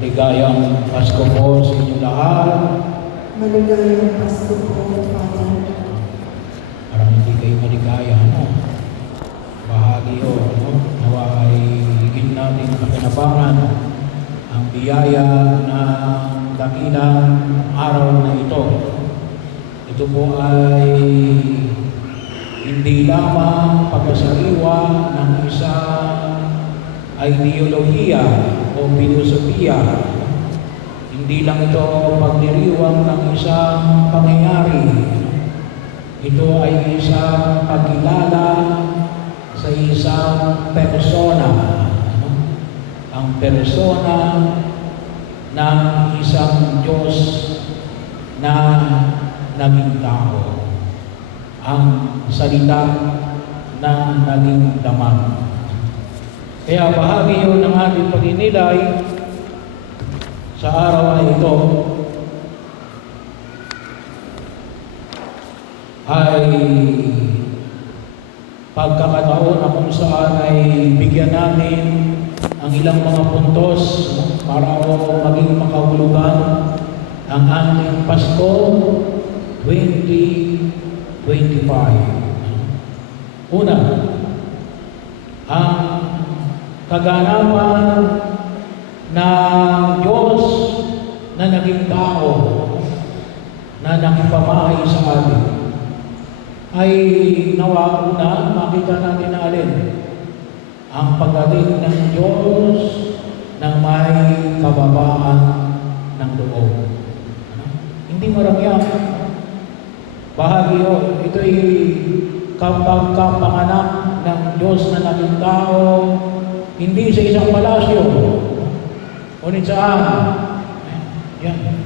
Ligayang Pasko po sa inyo lahat. Maligayang Pasko po, Father. Parang hindi kayo maligaya, no? Bahagi o, no? Nawa ay higit natin kapinabangan ang biyaya ng dakilang araw na ito. Ito po ay hindi lamang pagkasariwa ng isang ideolohiya o filosofiya. Hindi lang ito pagdiriwang ng isang pangyayari. Ito ay isang pagkilala sa isang persona. Ang persona ng isang Diyos na naging tao. Ang salita na naging damang. Kaya bahagi yun ng ating pagninilay sa araw na ito ay pagkakataon na kung saan ay bigyan natin ang ilang mga puntos para maging makahulugan ang ating Pasko 2025. Una, ang kaganapan ng Diyos na naging tao na nakipamahay sa atin ay nawa una makita natin na alin ang pagdating ng Diyos ng may kababaan ng loob. Hindi marangya. Bahagi yun. Ito'y kapanganak ng Diyos na naging tao, hindi sa isang palasyo. Ngunit saan? Yan.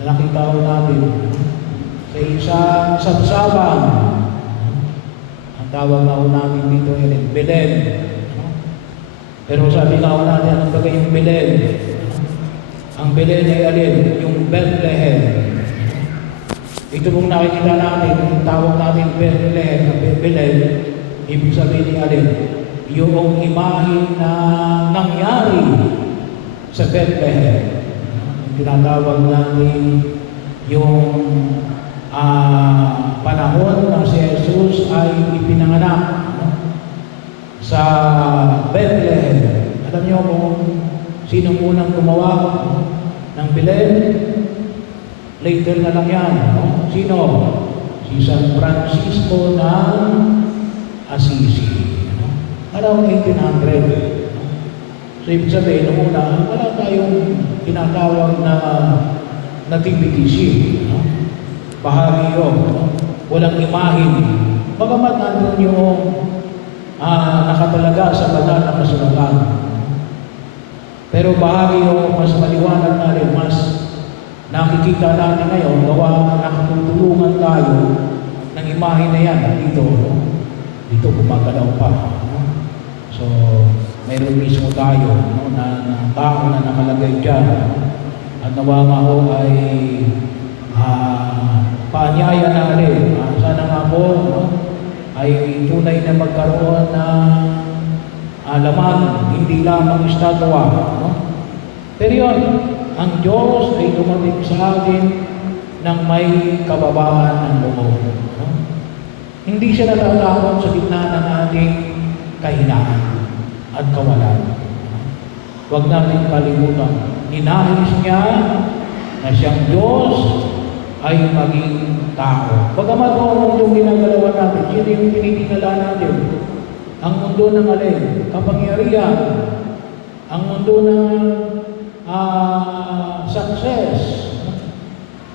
Nakita ko natin. Sa isang sabsaban. Ang tawag na natin dito ay Belen. Pero sabi nga natin, anong bagay yung Belen? Ang Belen ay alin? Yung Bethlehem. Ito pong nakikita natin, yung tawag natin Bethlehem, Belen, ibig sabihin ni alin? Yung imahe na nangyari sa Bethlehem. Tinatawag natin yung panahon na si Jesus ay ipinanganak sa Bethlehem. Alam niyo kung sino unang gumawa ng Belen? Later na lang yan. No? Sino? Si San Francisco ng Assisi. Around 1800. So, ibig sabihin, noong una, wala tayong tinatawag na nativity scene. No? Bahagi yun. No? Walang imahin. Bagamat nandun yung nakatalaga sa banal na kasulatan. Pero bahagi yung mas maliwanag na rin, mas nakikita natin ngayon, gawa nakatutulungan tayo ng imahe na yan dito. Dito gumagalaw pa. So, mayroon mismo tayo na tao na nakalagay dyan. At nawa nga ho ay paanyaya na rin. Sana nga po ay tunay na magkaroon ng laman, hindi lamang estatwa. Pero yun, ang Diyos ay dumating sa atin ng may kababaan ng loob. Hindi siya natatakot sa gitna ng ating kahinaan at kawalan. Huwag natin kalimutan. Ninahis niya na siyang Diyos ay maging tao. Bagamat ang mundong ginagalawan natin, yun yung tinitingala natin. Ang mundo ng alin, kapangyarihan, ang mundo ng success,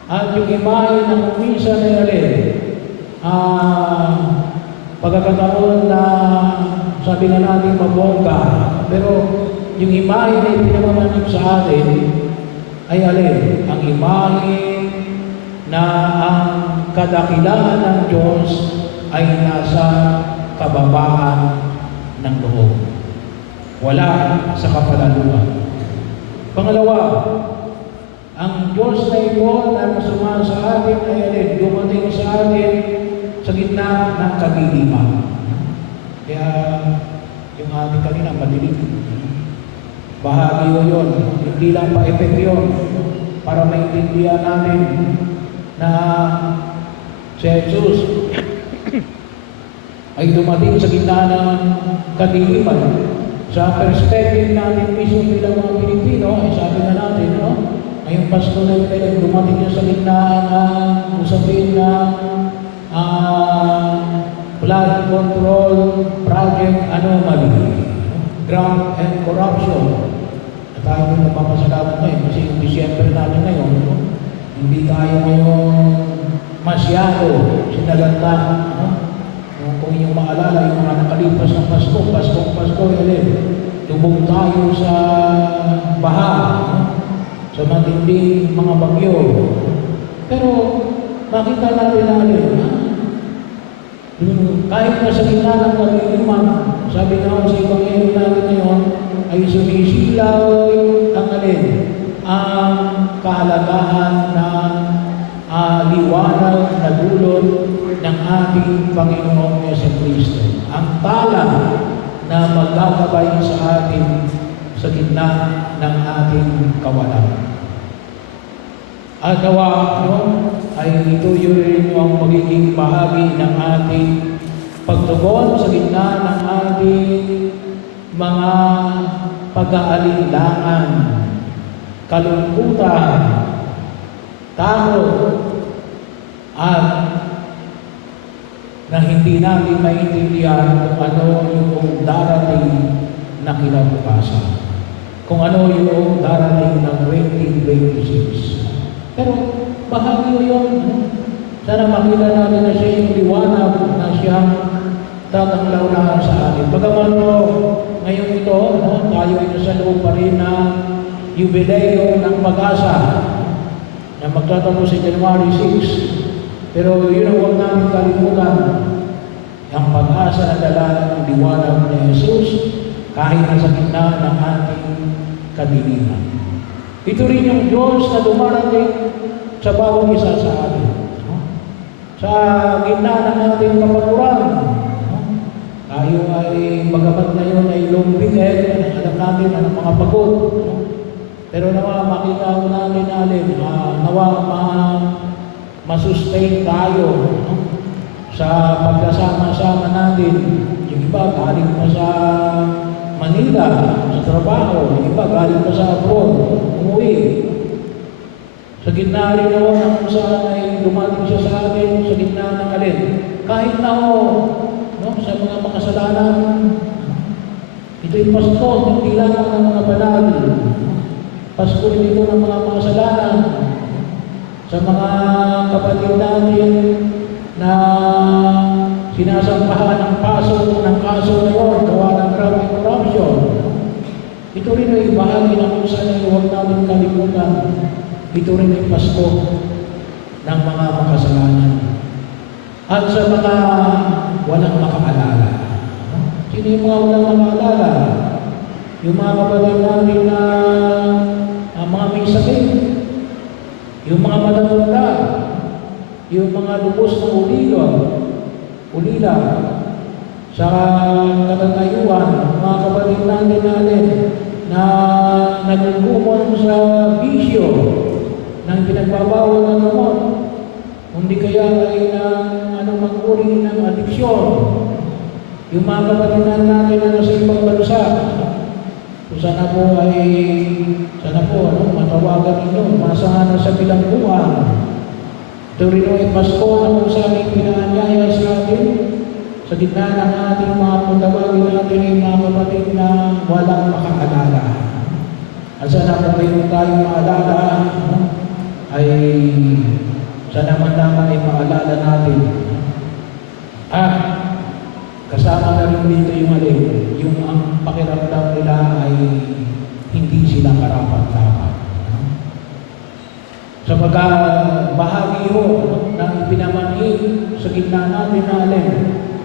at yung imahe ng umisa na alin, pagkakataon na sabi na natin mabongga, pero yung imahe na ipinamamanig sa atin ay alin? Ang imahe na ang kadakilaan ng Diyos ay nasa kababaan ng loob. Wala sa kapalaluan. Pangalawa, ang Diyos na ito na sumama sa atin ay alin? Dumating sa atin sa gitna ng kagiliman. Kaya yung ating kanina madilim. Bahagi ko yun. Hindi lang pa-effect yun para maintindihan natin na si Jesus ay dumating sa gitna ng kadiliman. Sa perspective natin mismo bilang mga Pilipino, ay sabi na natin, no? Ngayong Pasko na yun ay dumating niya sa gitna ng usapin na flood control project anomaly, drought and corruption. At tayo na papasalamat ngayon kasi yung December natin ngayon, no? Hindi tayo ngayon masyado sinalanta, no? Kung inyong maalala, yung mga nakalipas ng Pasko, tubog tayo sa baha, no? Sa matinding mga bagyo. Pero makita natin kahit na sa gitna ng kadiliman, sabi nga sa Ebanghelyo natin ngayon, ay sumisilaw ang kahalagahan ng liwanag na dulot ng ating Panginoong Jesucristo. Ang tala na magagabay sa atin sa gitna ng ating kawalan. At nawa ay ito rin ang magiging bahagi ng ating pagtugon sa gitna ng ating mga pag-aalinlangan, kalungkutan, takot, at na hindi natin maintindihan kung ano yung darating na kinabukasan. Kung ano yung darating ng 2026. Pero bahagi yun. Sana makita natin na siya yung liwanag na siyang tatanglaw na sa atin. Pagaman po, ngayon ito, tayo ito sa loob pa rin na jubileo ng pag-asa na magtatapos sa January 6. Pero yun ang huwag namin kalimutan. Ang pag-asa na dala ng liwanag ni Jesus kahit nasa gitna ng ating kadiliman. Ito rin yung Diyos na dumarating sa bawat isa sa atin. Sa gitna ng ating kapaturan, tayo ay bagamat na yun ay long weekend, alam natin ang mga pagod. Pero nawa makita ko natin nawa masustain tayo sa pagkasama-sama natin. Yung iba galing pa sa Manila, sa trabaho. Yung iba galing pa sa abroad, umuwi. Sa gitna rin naman na kung saan ay dumating siya sa atin, sa gitna ng kahit na sa mga makasalanan. Ito'y Pasko, hindi lang ng mga banal. Pasko rin ito ng mga makasalanan. Sa mga kapatid natin na sinasampahan ng kaso na yun, gawa ng grabe corruption. Ito rin ay bahagi na kung saan ay huwag namin kalimutan. Ito rin ay Pasko ng mga makasalanan. At sa mga walang makaalala. Sino yung mga walang makaalala? Yung mga kapatid natin na mga may sakit, yung mga matatanda, yung mga lubos ng ulila, sa katatayuan, mga kapatid natin na nagugumon sa bisyo ng pinagbabawal ng gamot, hindi kaya ay anong uri ng adiksyon. Yung mga kapatid natin na nasa ibang bansa, kung sana po matawagan ninyo, masanganan sa bilangguan. Ito rin ay Pasko na kung saan ay pinaanyaya sa atin, sa gitna ng ating mga pagtawagin natin ay mga kapatid na walang makakaalala. At sana kung mayroon tayong maalala, ay sana man naman ay maalala natin. Kasama na rin dito yung ang pakiramdam nila ay hindi sila karapat-dapat. Sa bahagi na ipinamanhid sa gitna natin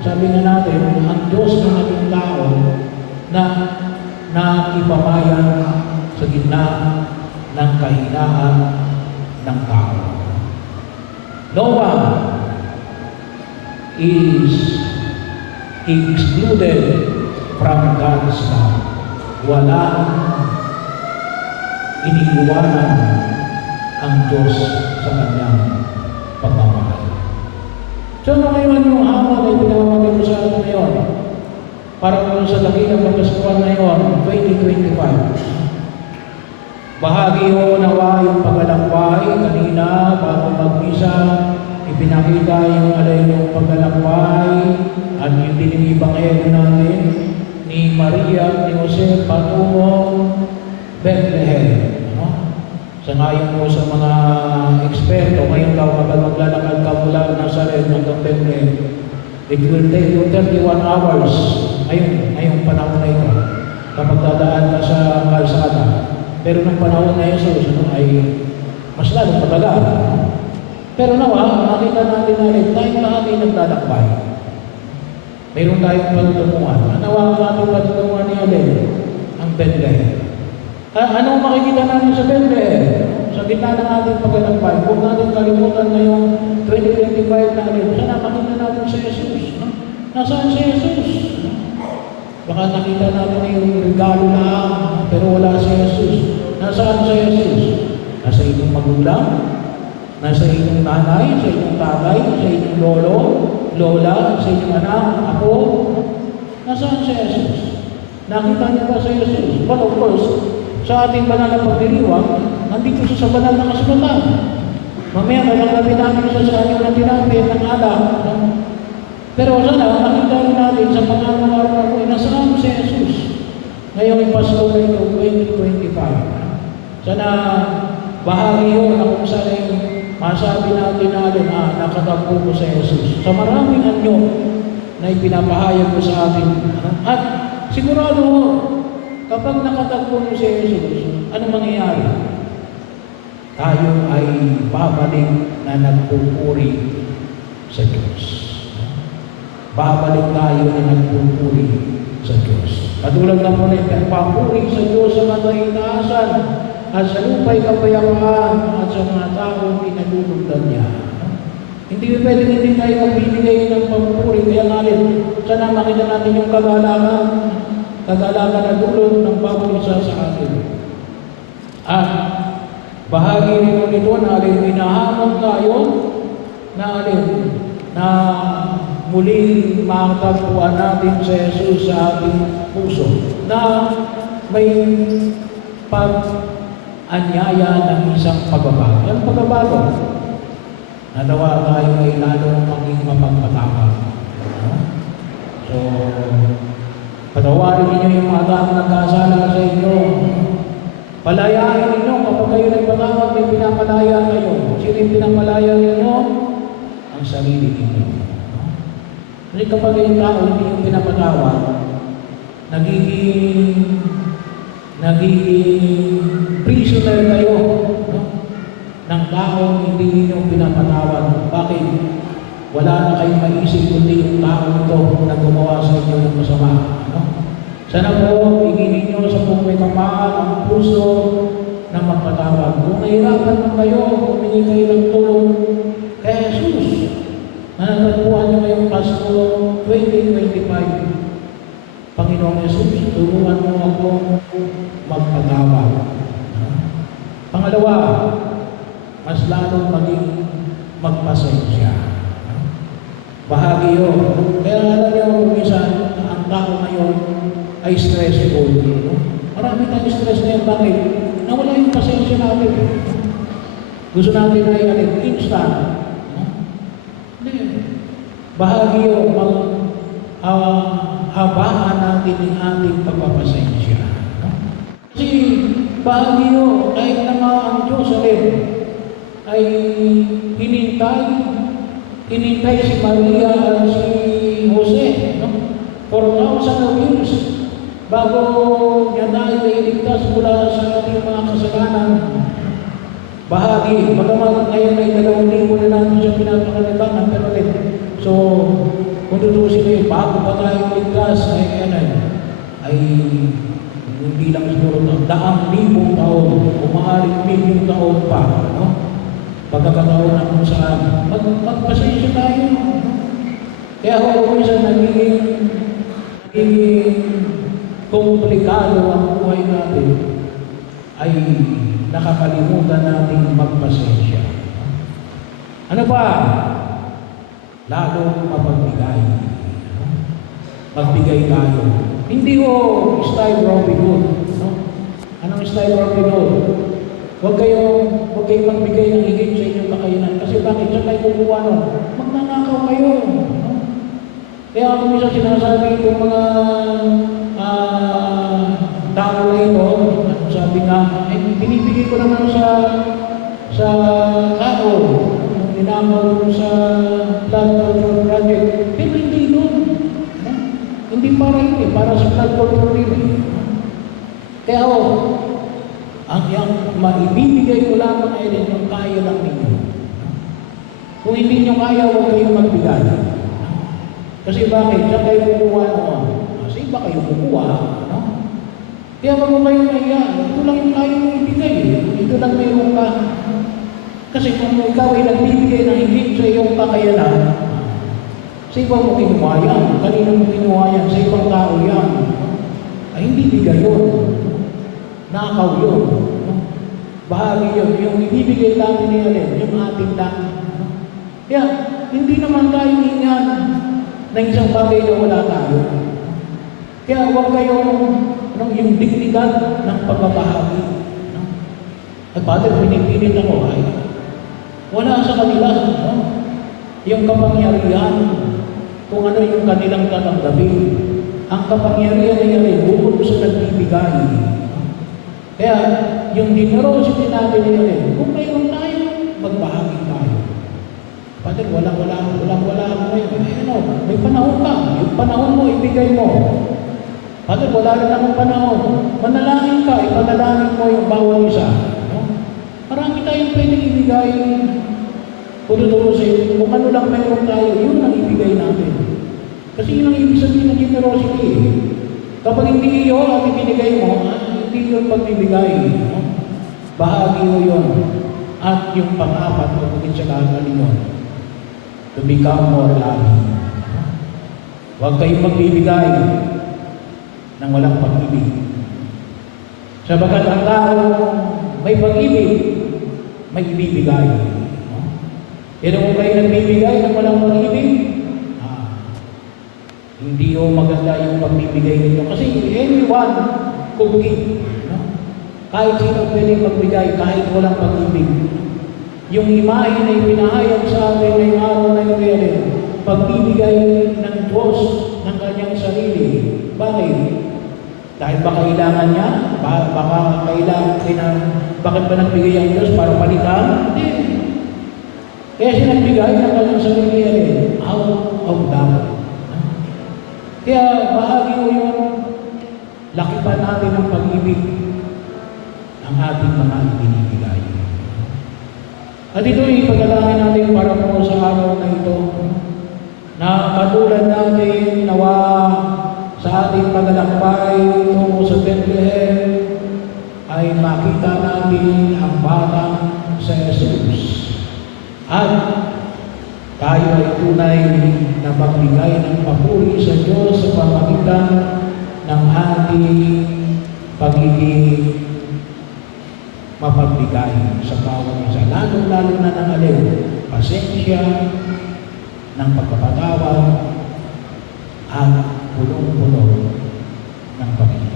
sabi nga natin, ang Diyos na naging tao na nakipabayan sa gitna ng kahinaan ng tao. No one is excluded from God's love. Walang iniiwanan ang Diyos sa kanyang pagmamahal. So ano ngayon yung hamon ay pinamamagay ko sa atin ngayon? Para po sa dakilang pagkasuhan ngayon, 2025. Bahagi ho nawa yung paglalakbay kanina bago magmisa, ipinakita yung alay yung paglalakbay at yung dinimibang natin ni Maria, ni Jose patungong Bethlehem. Sa ngayon po sa mga eksperto, ngayon daw kapag maglalakad ka mula Nazareth hanggang Bethlehem, it will take you 31 hours ngayong panahon na ito kapag dadaan ka sa kalsada. Pero nung panahon na Jesus ay mas lalong matagal. Pero nawa, nakita natin tayong lahat ay naglalakbay. Mayroon tayong patutunguhan. Nawa ang ating patutunguhan ni Alin, ang Bethlehem. Anong makikita natin sa Bethlehem? Sa gitna ng ating paglalakbay, huwag natin kalimutan na yung 2025 na Alin. Sana makita natin si Jesus. Nasaan si Jesus? Baka nakita natin yung regalo lang, pero wala si Jesus. Nasaan si Jesus? Nasa inyong magulang, nasa inyong nanay, sa inyong tatay, sa inyong lolo, lola, sa inyong anak, apo. Nasaan si Jesus? Nakita niyo ba si Jesus? But of course, sa ating banal na pagdiriwang, nandito siya sa banal na kasulatan. Mamaya nalalapin namin siya sa anyo na tinapin ng alak. Pero sana, nakita rin natin sa pangaraw-araw ko, nasaan si Jesus? Ngayong Pasko na ito, 2025. Sana bahagi yun na kung saan masabi natin nakatagpo ko sa Jesus. Sa maraming anyo na ipinapahayag ko sa atin. At sigurado kapag nakatagpo mo si Jesus, ano mangyayari? Tayo ay babalik na nagpupuri sa Diyos. Babalik tayo na nagpupuri sa Diyos. Katulad na po na ipagpapuri sa Diyos sa kataitaasan at sa lupa'y kapayapaan at sa mga taong pinagulugdan niya. Hindi pwedeng hindi tayo magbibigay ng pagpupuri. Kaya nga rin, sana makita natin yung kagalakan na dulot ng bawat isa sa atin. At bahagi rin nito na alin hinahamon tayo na alin na muling makatagpuan natin sa Jesus sa ating puso na may pag-anyaya ng isang pagbabago. Ang pagbabago, nadawa tayo ay lalong maging mapagpatawag. So, patawarin ninyo yung mga taong nagkasala sa inyo. Palayain ninyo kapag kayo nagpatawag, may pinapalaya kayo. Sino yung pinapalaya ninyo? Ang sarili ninyo. Kasi kapag yung tao hindi yung pinapatawag, nagiging prisoner kayo ng taong hindi ninyo pinapatawag. Bakit? Wala na kayong maisip kundi yung tao ito na gumawa sa inyo ng masama. Sana po, hingin ninyo sa buong may kapal ang puso na magpatawag. Kung nahirapan man kayo, humingi kayo ng tulong kay Jesus. Na natagpuan nyo ngayong Pasko 2025. Panginoong Jesus, turuan mo ako magpatawag. Pangalawa, mas lalong maging magpasensya. Bahagi yun. Kaya alam niyo, minsan, ang tao ngayon ay stressful. Marami tayong stress na yan. Bakit? Nawala yung pasensya natin. Gusto natin ay instant. Bahagi yun, habaan natin yung ating pagpapasensya. Kasi bahagi yun, kahit naman ang Diyos ay hinintay si Maria at si Jose, 4,000 years bago niya tayo iligtas mula sa ating mga kasalanan. Bahagi, bagamat ngayon ay 2,000 na natin siya pinapakalibangan, pero so, kung tutusin nyo bago pa tayo ligtas, ay hindi lang siguro daang libong taon, umaaring milyong taon pa, pagkakataon na kung saan, magpasensya tayo. Kaya ako minsan nagiging komplikado ang buhay natin, ay ay nakakalimutan nating magpasensya. Ano pa? Lalong mapagbigay. Magbigay tayo. Hindi style Robin Hood. No? Anong style Robin Hood? Huwag kayong magbigay ng higit sa inyong kakayanan. Kasi bakit? Saan kayo kukuha nun? Magnanakaw kayo. No? Kaya ako minsan sinasabi itong mga tao na ito, sabi nga, binibigay ko naman sa tao, dinamaw sa Blood Culture Project, pero hindi doon. No? Hindi para yun para sa Blood Culture rin. Kaya ang maibibigay ko lamang ay yung kaya lang ninyo. Kung hindi nyo kaya, huwag kayong magbigay. Kasi bakit? Saan kayo kukuha naman? Kasi iba kayo kukuha. No? Kaya wag mo kayong naiya. Ito lang yung kaya mong ibigay. Ito lang mayroon ka. Kasi kung ikaw ay nagbibigay ng higit sa iyong kakayanan, sa ibang mo kinuha yan. Kanino mo kinuha yan? Sa ibang tao yan. Ay hindi bigay yun. Nakaw yun. Bahagi yun. Yung ibibigay natin niya rin, yung ating lang. Kaya, hindi naman tayo hingan ng isang bagay na wala tayo. Kaya huwag kayong yung dignidad ng pagbabahagi. At Father, pinipilit ako, ay wala sa kanila yung kapangyarihan kung ano yung kanilang tatanggapin. Ang kapangyarihan niya rin bukod sa nagbibigay. Kaya, yung generosity natin niya rin, kung mayroon tayo, magbahagi tayo. Father, wala ako ngayon. May panahon ka. Yung panahon mo, ibigay mo. Father, wala rin akong panahon. Manalangin ka, ipanalangin mo yung bawat isa. No? Marami tayong pwedeng ibigay. Kududusin, kung ano lang mayroon tayo, yun ang ibigay natin. Kasi yun ang ibig sabihin ng generosity. Kapag hindi yun ang ibinigay mo, hindi yun pagbibigay. No? Bahagi mo yun. At yung pang-apat, o bukit sa kagalingon, to become more loving. Huwag kayong magbibigay ng walang pag-ibig. Sabagat ang tao may pag-ibig, may ibibigay. Pero kung kayo nagbibigay ng walang pag-ibig, hindi maganda yung pagbibigay nito. Kasi anyone could give. Kahit sino pwedeng magbigay, kahit walang pag-ibig. Yung imahe na ipinahayag sa atin ngayong araw na ito, pagbibigay ng Diyos ng kanyang sarili. Bakit? Dahil ba kailangan niya? Bakit ba nagbigay ang Diyos para palitan? Hindi. Kaya siya nagbigay ng kanyang sarili out of love. Kaya bahagi mo yun, laki pa natin ang pag-ibig ang ating mga ibinibigay. At ito'y pagdalangin natin para po sa araw na ito, na katulad natin nawa sa ating paglalakbay tungo sa Bethlehem, ay makita natin ang batang sa Jesus. At tayo ay tunay na magbigay ng papuri sa Diyos sa pamagitan ng ating pagiging mapagbigay sa bawat isa. Lalo na ng pasensya, ng pagkapatawad, at punong-puno ng Panginoon.